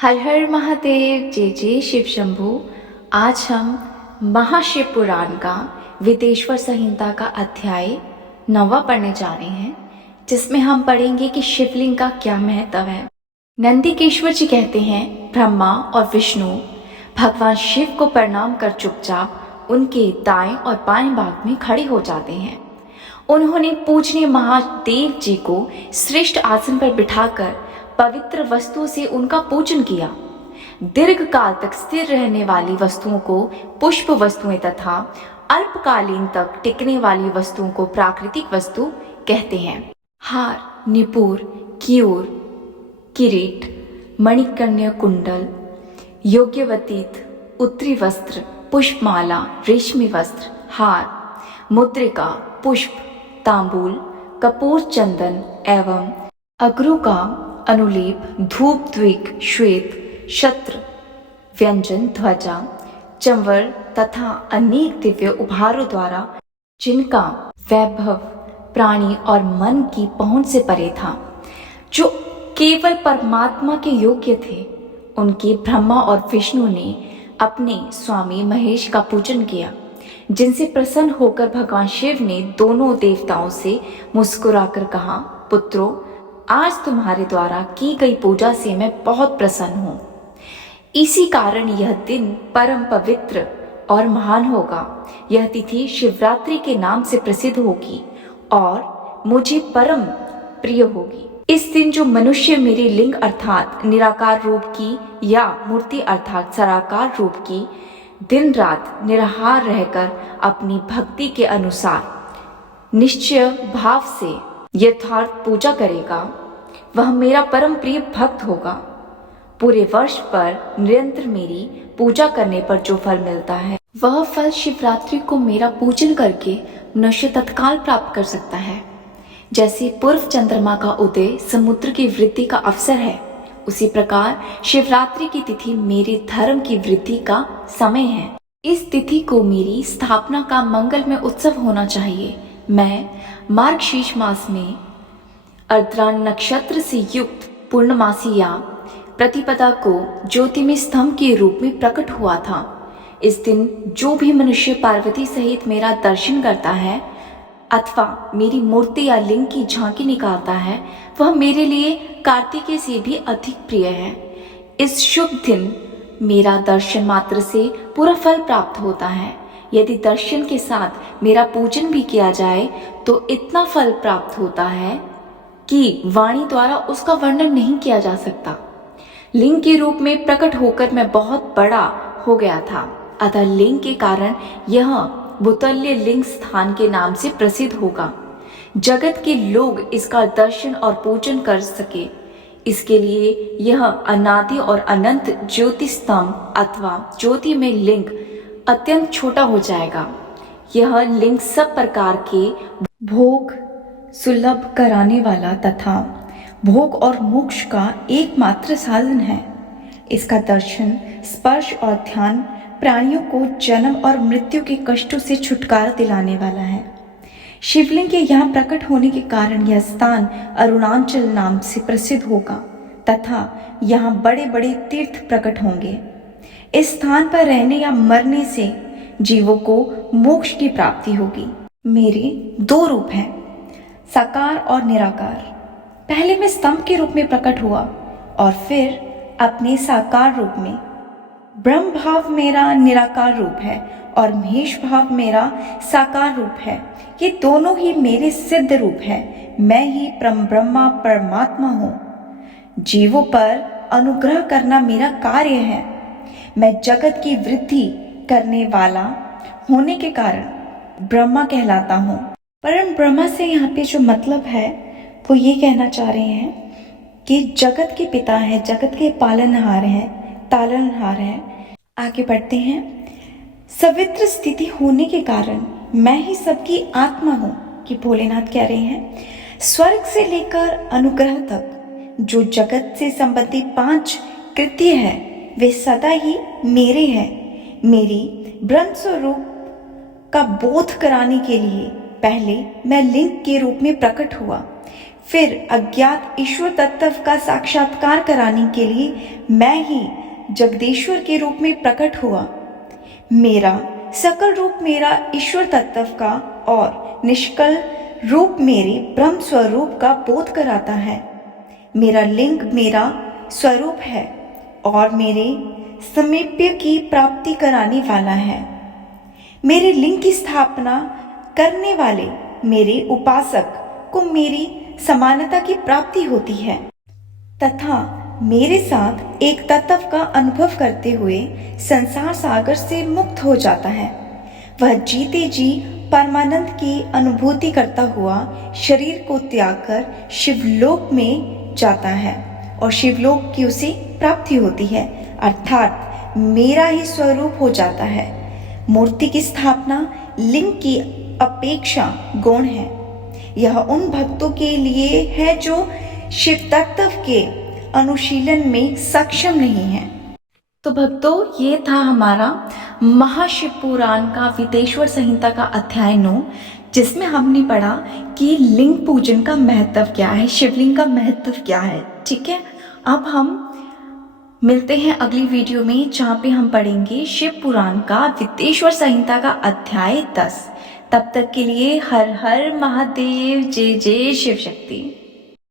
हर हर महादेव, जय जय शिव शंभू। आज हम महाशिव पुराण का विदेश्वर संहिता का अध्याय 9वां पढ़ने जा रहे हैं, जिसमें हम पढ़ेंगे कि शिवलिंग का क्या महत्व है। नंदिकेश्वर जी कहते हैं, ब्रह्मा और विष्णु भगवान शिव को प्रणाम कर चुपचाप उनके दाएं और बाएं भाग में खड़े हो जाते हैं। उन्होंने पूजनीय महादेव जी को श्रेष्ठ आसन पर बिठाकर पवित्र वस्तुओं से उनका पूजन किया। दीर्घ काल तक स्थिर रहने वाली वस्तुओं को पुष्प वस्तुएं तथा अल्पकालीन तक टिकने वाली वस्तुओं को प्राकृतिक वस्तु कहते हैं। हार, निपुर, कियूर, किरीट, मणिकर्ण्य कुंडल, योग्यवतीत, उत्तरी वस्त्र, पुष्पमाला, रेशमी वस्त्र, हार, मुद्रिका, पुष्प, तांबूल, कपूर, चंदन एवं अगरू का अनुलेप, धूप, द्विग, श्वेत, शस्त्र, व्यंजन, ध्वजा, चंवर तथा अनेक दिव्य उपहारों द्वारा जिनका वैभव प्राणी और मन की पहुंच से परे था, जो केवल परमात्मा के योग्य थे, उनके ब्रह्मा और विष्णु ने अपने स्वामी महेश का पूजन किया, जिनसे प्रसन्न होकर भगवान शिव ने दोनों देवताओं से मुस्कुराकर कहा, पुत्रों, आज तुम्हारे द्वारा की गई पूजा से मैं बहुत प्रसन्न हूँ। इसी कारण यह दिन परम पवित्र और महान होगा। यह तिथि शिवरात्रि के नाम से प्रसिद्ध होगी और मुझे परम प्रिय होगी। इस दिन जो मनुष्य मेरे लिंग अर्थात निराकार रूप की या मूर्ति अर्थात साकार रूप की दिन रात निराहार रहकर अपनी भक्ति के अनुसार निश्चय भाव से यथार्थ पूजा करेगा, वह मेरा परम प्रिय भक्त होगा। पूरे वर्ष पर निरंतर मेरी पूजा करने पर जो फल मिलता है, वह फल शिवरात्रि को मेरा पूजन करके मनुष्य तत्काल प्राप्त कर सकता है। जैसे पूर्व चंद्रमा का उदय समुद्र की वृद्धि का अवसर है, उसी प्रकार शिवरात्रि की तिथि मेरे धर्म की वृद्धि का समय है। इस तिथि को मेरी स्थापना का मंगलमय उत्सव होना चाहिए। मैं मार्गशीर्ष मास में अर्द्रा नक्षत्र से युक्त पूर्णमासी या प्रतिपदा को ज्योतिमय स्तंभ के रूप में प्रकट हुआ था। इस दिन जो भी मनुष्य पार्वती सहित मेरा दर्शन करता है अथवा मेरी मूर्ति या लिंग की झांकी निकालता है, वह मेरे लिए कार्तिकेय से भी अधिक प्रिय है। इस शुभ दिन मेरा दर्शन मात्र से पूरा फल प्राप्त होता है। यदि दर्शन के साथ मेरा पूजन भी किया जाए तो इतना फल प्राप्त होता है कि वाणी द्वारा उसका वर्णन नहीं किया जा सकता। लिंग के रूप में प्रकट होकर मैं बहुत बड़ा हो गया था, अतः लिंग के कारण यह भूतल्य लिंग स्थान के नाम से प्रसिद्ध होगा। जगत के लोग इसका दर्शन और पूजन कर सके, इसके लिए यह अनादि और अनंत ज्योति स्तंभ अथवा ज्योति में लिंग अत्यंत छोटा हो जाएगा। यह लिंग सब प्रकार के भोग सुलभ कराने वाला तथा भोग और मोक्ष का एकमात्र साधन है। इसका दर्शन, स्पर्श और ध्यान प्राणियों को जन्म और मृत्यु के कष्टों से छुटकारा दिलाने वाला है। शिवलिंग के यहाँ प्रकट होने के कारण यह स्थान अरुणाचल नाम से प्रसिद्ध होगा तथा यहाँ बड़े बड़े तीर्थ प्रकट होंगे। इस स्थान पर रहने या मरने से जीवों को मोक्ष की प्राप्ति होगी। मेरे दो रूप हैं, साकार और निराकार। पहले मैं स्तंभ के रूप में प्रकट हुआ और फिर अपने साकार रूप में। ब्रह्म भाव मेरा निराकार रूप है और महेश भाव मेरा साकार रूप है। ये दोनों ही मेरे सिद्ध रूप है। मैं ही परम ब्रह्मा परमात्मा हूँ। जीवों पर अनुग्रह करना मेरा कार्य है। मैं जगत की वृद्धि करने वाला होने के कारण ब्रह्मा कहलाता हूँ। परम ब्रह्मा से यहाँ पे जो मतलब है वो ये कहना चाह रहे हैं कि जगत के पिता है, जगत के पालनहार हैं, तालनहार हैं। आगे बढ़ते हैं। सवित्र स्थिति होने के कारण मैं ही सबकी आत्मा हूँ कि भोलेनाथ कह रहे हैं। स्वर्ग से लेकर अनुग्रह तक जो जगत से संबंधित 5 कृत्य है वे सदा ही मेरे हैं। मेरी ब्रह्म स्वरूप का बोध कराने के लिए पहले मैं लिंग के रूप में प्रकट हुआ, फिर अज्ञात ईश्वर तत्व का साक्षात्कार कराने के लिए मैं ही जगदीश्वर के रूप में प्रकट हुआ। मेरा सकल रूप मेरा ईश्वर तत्व का और निष्कल रूप मेरे ब्रह्म स्वरूप का बोध कराता है। मेरा लिंग मेरा स्वरूप है और मेरे समीप्य की प्राप्ति कराने वाला है। मेरे लिंग की स्थापना करने वाले मेरे उपासक को मेरी समानता की प्राप्ति होती है तथा मेरे साथ एक तत्व का अनुभव करते हुए संसार सागर से मुक्त हो जाता है। वह जीते जी परमानंद की अनुभूति करता हुआ शरीर को त्याग कर शिवलोक में जाता है और शिवलोक की उसे प्राप्ति होती है, अर्थात मेरा ही स्वरूप हो जाता है। मूर्ति की स्थापना लिंग की अपेक्षा गौण है। यह उन भक्तों के लिए है जो शिव तत्व के अनुशीलन में सक्षम नहीं है। तो भक्तों, ये था हमारा महाशिव पुराण का विदेश्वर संहिता का अध्याय 9, जिसमें हमने पढ़ा कि लिंग पूजन का महत्व क्या है, शिवलिंग का महत्व क्या है। ठीक है, अब हम मिलते हैं अगली वीडियो में, जहाँ पे हम पढ़ेंगे शिव पुराण का विदेश्वर संहिता का अध्याय 10। तब तक के लिए हर हर महादेव, जय जय शिव शक्ति।